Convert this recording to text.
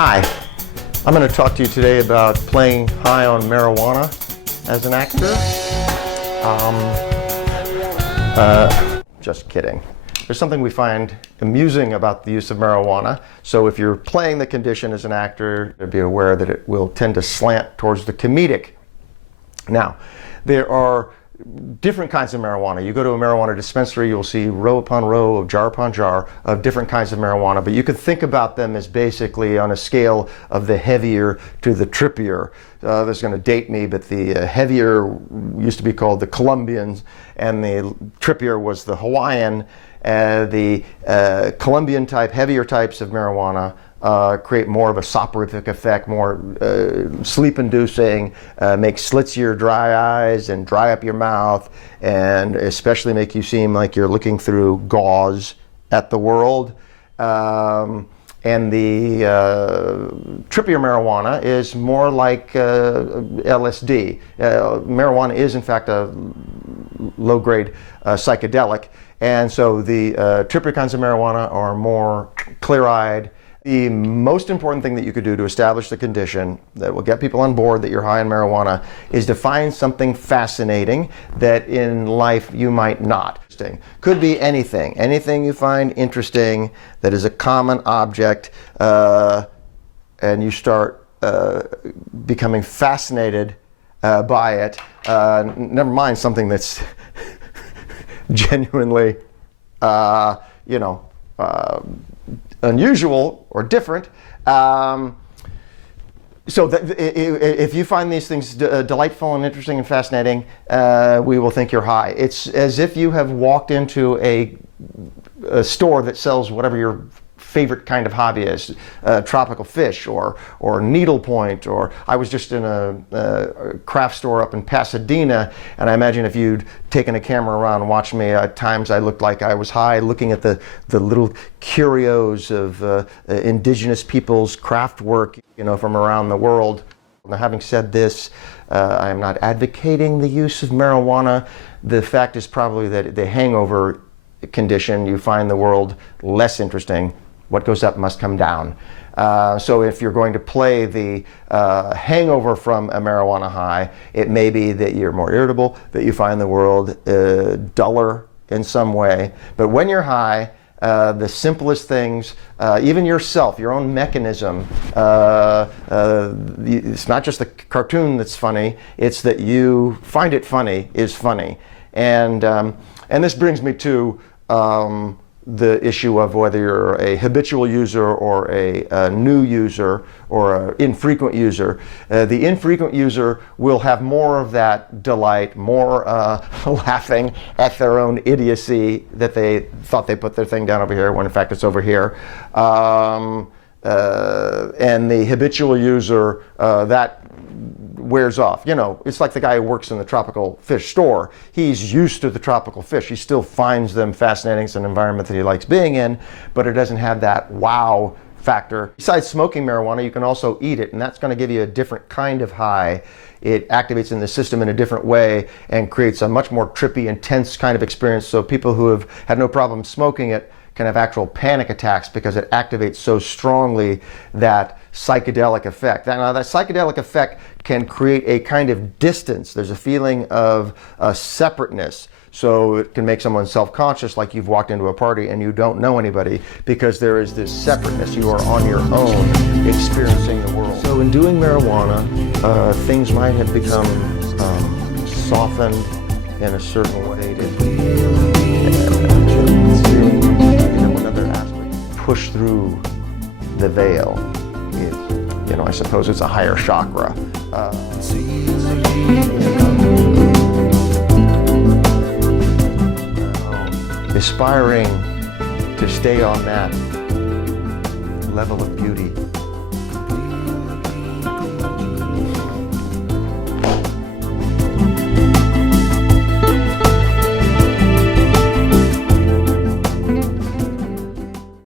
Hi, I'm going to talk to you today about playing high on marijuana as an actor. Just kidding. There's something we find amusing about the use of marijuana. So if you're playing the condition as an actor, be aware that it will tend to slant towards the comedic. Now, there are different kinds of marijuana. You go to a marijuana dispensary, you'll see row upon row of jar upon jar of different kinds of marijuana, but you could think about them as basically on a scale of the heavier to the trippier. This is going to date me, but the heavier used to be called the Colombians, and the trippier was the Hawaiian. The Colombian type, heavier types of marijuana create more of a soporific effect, more sleep-inducing, make slits your dry eyes and dry up your mouth, and especially make you seem like you're looking through gauze at the world. And the trippier marijuana is more like LSD. Marijuana is, in fact, a low-grade psychedelic, and so the trippier kinds of marijuana are more clear-eyed. The most important thing that you could do to establish the condition that will get people on board that you're high on marijuana is to find something fascinating that in life you might not. Could be anything you find interesting that is a common object, and you start becoming fascinated by it. Never mind something that's genuinely, unusual or different. So if you find these things delightful and interesting and fascinating, we will think you're high. It's as if you have walked into a store that sells whatever your favorite kind of hobby is, tropical fish or needlepoint, or I was just in a craft store up in Pasadena, and I imagine if you'd taken a camera around and watched me, at times I looked like I was high looking at the little curios of indigenous people's craft work, from around the world. Now, having said this, I am not advocating the use of marijuana. The fact is probably that the hangover condition, you find the world less interesting. What goes up must come down. So if you're going to play the hangover from a marijuana high, it may be that you're more irritable, that you find the world duller in some way. But when you're high, the simplest things, even yourself, your own mechanism, it's not just the cartoon that's funny, it's that you find it funny is funny. And this brings me to the issue of whether you're a habitual user or a new user or an infrequent user. The infrequent user will have more of that delight, more laughing at their own idiocy that they thought they put their thing down over here when in fact it's over here. And the habitual user, that wears off. It's like the guy who works in the tropical fish store. He's used to the tropical fish. He still finds them fascinating. It's an environment that he likes being in, but it doesn't have that wow factor. Besides smoking marijuana, you can also eat it, and that's going to give you a different kind of high. It activates in the system in a different way and creates a much more trippy, intense kind of experience. So people who have had no problem smoking it can have actual panic attacks because it activates so strongly that psychedelic effect. Now, that psychedelic effect can create a kind of distance. There's a feeling of separateness. So it can make someone self-conscious, like you've walked into a party and you don't know anybody, because there is this separateness. You are on your own, experiencing the world. So in doing marijuana, things might have become softened in a certain way. Another aspect, push through the veil. I suppose it's a higher chakra. Aspiring to stay on that level of beauty.